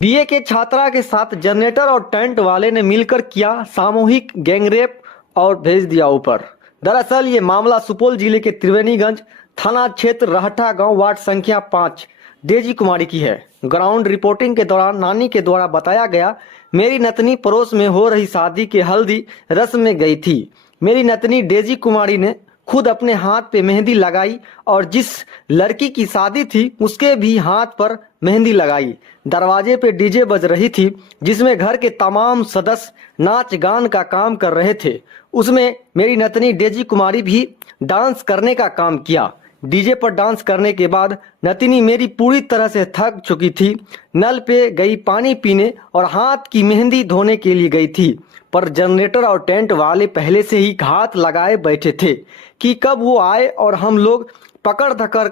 BA के छात्रा के साथ जनरेटर और टेंट वाले ने मिलकर किया सामूहिक गैंगरेप और भेज दिया ऊपर। दरअसल ये मामला सुपौल जिले के त्रिवेणीगंज थाना क्षेत्र रहटा गांव वार्ड संख्या 5 डेजी कुमारी की है। ग्राउंड रिपोर्टिंग के दौरान नानी के द्वारा बताया गया, मेरी नतनी पड़ोस में हो रही शादी के हल्दी रस्म में गई थी। मेरी नतनी डेजी कुमारी ने खुद अपने हाथ पे मेहंदी लगाई और जिस लड़की की शादी थी उसके भी हाथ पर मेहंदी लगाई। दरवाजे पे डीजे बज रही थी जिसमें घर के तमाम सदस्य नाच गान का काम कर रहे थे। उसमें मेरी नतनी डेजी कुमारी भी डांस करने का काम किया। डीजे पर डांस करने के बाद नतनी मेरी पूरी तरह से थक चुकी थी। नल पे गई पानी पीने और हाथ की मेहंदी धोने के लिए गई थी, पर जनरेटर और टेंट वाले पहले से ही हाथ लगाए बैठे थे कि कब वो आए और हम लोग पकड़ धकर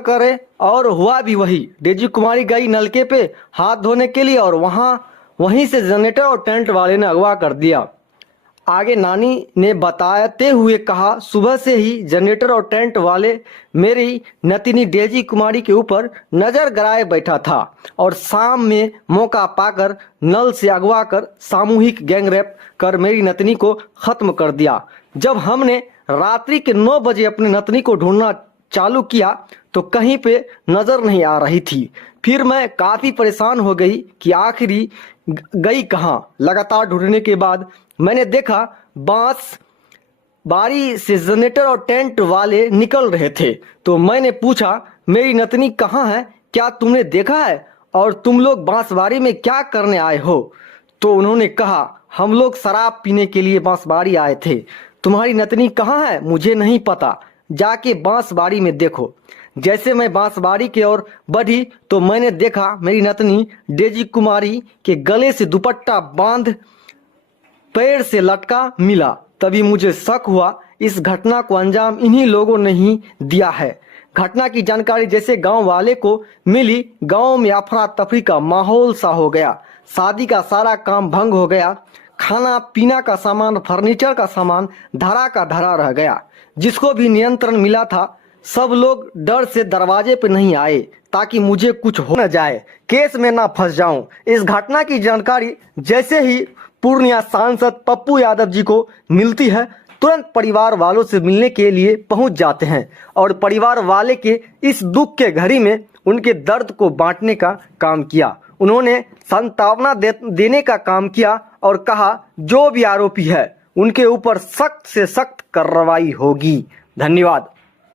करे। और हुआ भी वही। डेजी कुमारी गई नलके पे हाथ धोने के लिए और वहीं से जनरेटर और टेंट वाले ने अगवा कर दिया। आगे नानी ने बताते हुए कहा, सुबह से ही जनरेटर और टेंट वाले मेरी नतिनी डेजी कुमारी के ऊपर नजर गड़ाए बैठा था और शाम में मौका पाकर नल से अगवा कर सामूहिक गैंगरेप कर मेरी नतनी को खत्म कर दिया। जब हमने रात्रि के 9 बजे अपनी नतनी को ढूंढना चालू किया तो कहीं पे नजर नहीं आ रही थी। फिर मैं काफी परेशान हो गई कि आखिरी गई कहाँ। लगातार ढूंढने के बाद मैंने देखा बांस बारी से जनरेटर और टेंट वाले निकल रहे थे। तो मैंने पूछा, मेरी नतनी कहाँ है, क्या तुमने देखा है और तुम लोग बांसबारी में क्या करने आए हो? तो उन्होंने कहा, हम लोग शराब पीने के लिए बांसबारी आए थे। तुम्हारी नतनी कहाँ है? मुझे नहीं पता, जाके बांसबारी में देखो। जैसे मैं बांसबारी की ओर बढ़ी तो मैंने देखा मेरी नतनी डेजी कुमारी के गले से दुपट्टा बांध पैर से लटका मिला। तभी मुझे शक हुआ इस घटना को अंजाम इन्हीं लोगों ने ही दिया है। घटना की जानकारी जैसे गांव वाले को मिली, गांव में अफरा तफरी का माहौल सा हो गया। शादी का सारा काम भंग हो गया। खाना पीना का सामान, फर्नीचर का सामान धरा का धरा रह गया। जिसको भी नियंत्रण मिला था सब लोग डर से दरवाजे पे नहीं आए ताकि मुझे कुछ हो न जाए, केस में ना फंस जाऊं। इस घटना की जानकारी जैसे ही पूर्णिया सांसद पप्पू यादव जी को मिलती है, तुरंत परिवार वालों से मिलने के लिए पहुंच जाते हैं और परिवार वाले के इस दुख के घड़ी में उनके दर्द को बांटने का काम किया। उन्होंने सांत्वना देने का काम किया और कहा, जो भी आरोपी है उनके ऊपर सख्त से सख्त कार्रवाई होगी। धन्यवाद।